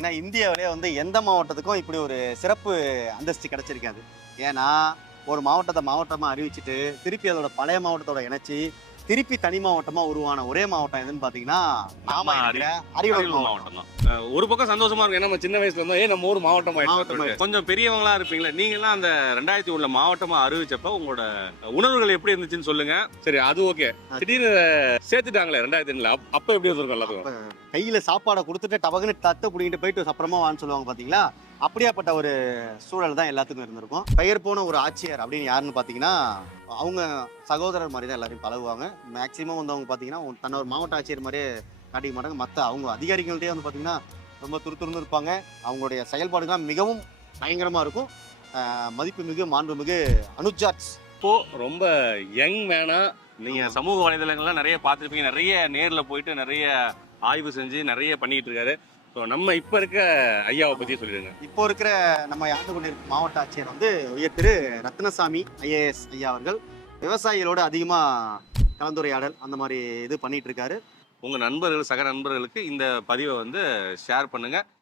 ஏன்னா இந்தியாவிலே வந்து எந்த மாவட்டத்துக்கும் இப்படி ஒரு சிறப்பு அந்தஸ்து கிடைச்சிருக்காது. ஏன்னா ஒரு மாவட்டத்தை மாவட்டமாக அறிவிச்சிட்டு திருப்பி அதோட பழைய மாவட்டத்தோட இணைச்சி திருப்பி தனி மாவட்டமா உருவான ஒரே மாவட்டம் எதுன்னு பாத்தீங்கன்னா நாம அரியலூர் மாவட்டம். தான். ஒரு பக்கம் சந்தோஷமா இருக்கும். ஏன்னா நம்ம சின்ன வயசுல இருந்தோம். ஏ நம்ம ஊர் மாவட்டம் மாவட்டம் கொஞ்சம் பெரியவங்களா இருப்பீங்களா. நீங்க எல்லாம் அந்த ரெண்டாயிரத்தி ஒண்ணுல மாவட்டமா அறிவிச்சப்ப உங்களோட உணர்வுகள் எப்படி இருந்துச்சுன்னு சொல்லுங்க. சரி அது ஓகே. திடீர்னு சேர்த்துட்டாங்களே ரெண்டாயிரத்தி ஒண்ணுல. அப்ப- எப்படி இருந்திருக்கும் எல்லாத்துக்கும்? கையில சாப்பாடை கொடுத்துட்டு டபக்குன்னு தத்தை பிடிங்கிட்டு போயிட்டு அப்புறமா வான்னு சொல்லுவாங்க பாத்தீங்களா? அப்படியாப்பட்ட ஒரு சூழல் தான் எல்லாத்துக்கும் இருந்திருக்கும். பெயர் போன ஒரு ஆட்சியர் அப்படின்னு யாருன்னு பாத்தீங்கன்னா அவங்க சகோதரர் மாதிரி தான் எல்லாரையும் பழகுவாங்க. மேக்சிமம் வந்து அவங்க பாத்தீங்கன்னா ஒரு- தன்னை ஒரு மாவட்ட ஆட்சியர் மாதிரியே காட்டிக்க மாட்டாங்க. மற்ற அவங்க அதிகாரிகள்கிட்டயே வந்து பாத்தீங்கன்னா ரொம்ப துருதுருன்னு இருப்பாங்க. அவங்களுடைய செயல்பாடுகள்லாம் மிகவும் பயங்கரமா இருக்கும். ஆஹ் மதிப்புமிகு மாண்புமிகு அனுஜாட்ஸ் இப்போ ரொம்ப யங் மேனா நீங்க சமூக வலைதளங்கள்ல நிறைய பார்த்துருப்பீங்க. நிறைய நேர்ல போயிட்டு நிறைய ஆய்வு செஞ்சு நிறைய பண்ணிட்டு இருக்காரு. ஸோ நம்ம இப்ப இருக்க ஐயாவை பத்தி சொல்லிடுங்க. இப்போ இருக்கிற நம்ம கொண்டிருக்கும் மாவட்ட ஆட்சியர் வந்து உயர் திரு ரத்னசாமி ஐஏஎஸ் ஐயா அவர்கள். விவசாயிகளோட அதிகமாக கலந்துரையாடல் அந்த மாதிரி இது பண்ணிட்டு இருக்காரு. உங்க நண்பர்கள் சக நண்பர்களுக்கு இந்த பதிவை வந்து ஷேர் பண்ணுங்க.